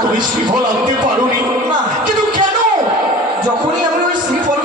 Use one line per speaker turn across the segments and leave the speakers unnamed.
তুমি শ্রীফল আনতে পারোনি।
না।
কিন্তু কেন?
যখনই আমি ওই শ্রীফলগুলোকে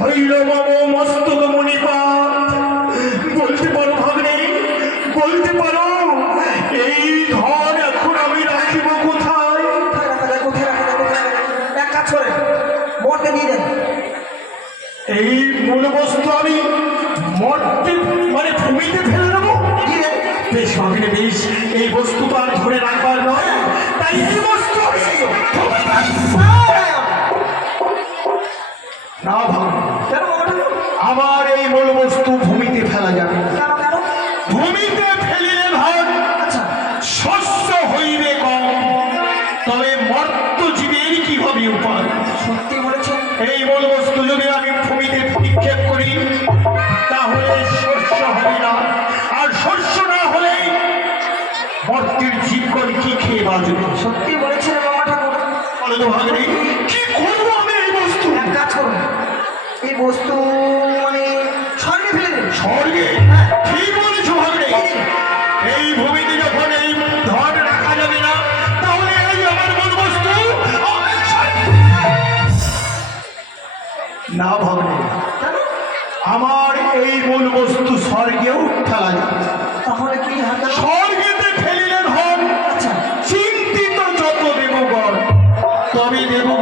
হইল মম মস্তক মণিপাত বলতে পারো ভাবনে বলতে পারো এই ধন এখন আমি রাখিব কোথায়?
এক কাজ করে বরকে দিয়ে দেন।
এই মূল বস্তু আমি মর্তে মানে ভূমিতে ফেলে দেবো? বেশ ভাবিনে বেশ। এই বস্তু তো আর ধরে রাখবার নয়। তাই এই বস্তু না ভাবনা
কেন মামা ঠাকুর
আমার এই মূল বস্তু ভূমিতে ফেলা যাবে। ভূমিতে ফেলিলে ভাগ
আচ্ছা।
শস্য হইবে কম। তবে মর্ত জীবের কি হবে উপায়?
সত্যি বলেছেন
এই মূল বস্তু যদি আমি ভূমিতে নিক্ষেপ করি তাহলে শস্য হবে না। আর শস্য না হলে মর্তের জীবগণ কি খেয়ে বাঁচবে?
সত্যি বলেছেন মামা ঠাকুর।
বলে তো ভাগ্নে কি করব আমি এই বস্তু?
এক কাজ করুন এই বস্তু মানে স্বর্গে ফেলে দিন
স্বর্গে? ঠিক বলেছ ভাগ্নে? এই ভূমিতে যখন এই ধন রাখা যাবে না তাহলে এই আমার মূল বস্তু স্বর্গে- না ভাগ্নে। আমার এই মূল বস্তু স্বর্গেও ফেলা যাবে।
তাহলে কি হয়
স্বর্গেতে ফেলিলেন হন
আচ্ছা।
চিন্তিত যত দেবগণ তবে দেবগণের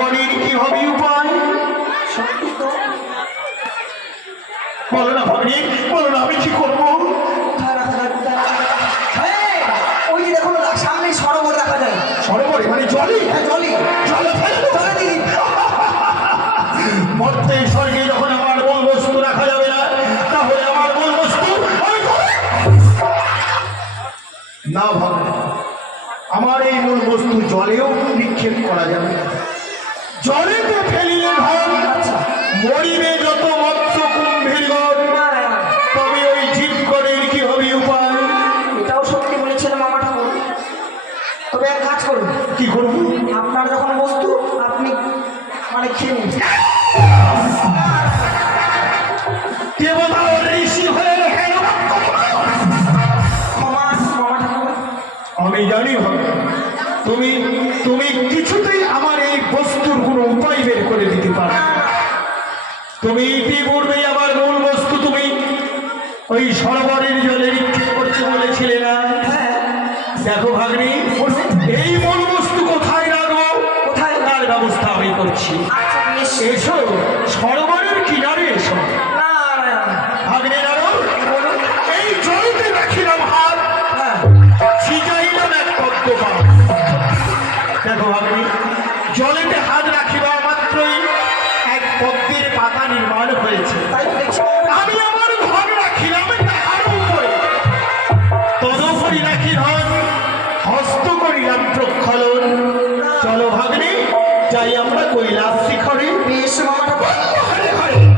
না তাহলে আমার আমার এই মূল বস্তু জলেও নিক্ষেপ করা যাবে। জলেতে ফেলিলে ধন মরিবে যত মৎস্য কুম্ভীর গণ।
না না না
তবে ওই জীবগণের কি হবে উপায়?
এটাও সত্যি বলেছেন মামা ঠাকুর। তবে এক কাজ করুন।
কি করব?
আপনার যখন বস্তু আপনি মানে খেয়ে নিন।
আমি জানি হবে। তুমি তুমি কিছুতেই আমার এই বস্তুর কোনো উপায় বের করে দিতে পারো তুমি ইতিপূর্বেই আমার মূল বস্তু তুমি ওই সরোবরের জলে নিক্ষেপ করতে বলেছিলে না?
হ্যাঁ।
দেখো ভাগ্নি এই মূল বস্তু কোথায় রাখব?
কোথায়?
তার ব্যবস্থা আমি করছি।
আচ্ছা
এসো সরোবরের কিনারে এসো। যাই আমরা কৈলাস শিখরে। বেশ হরে হরে।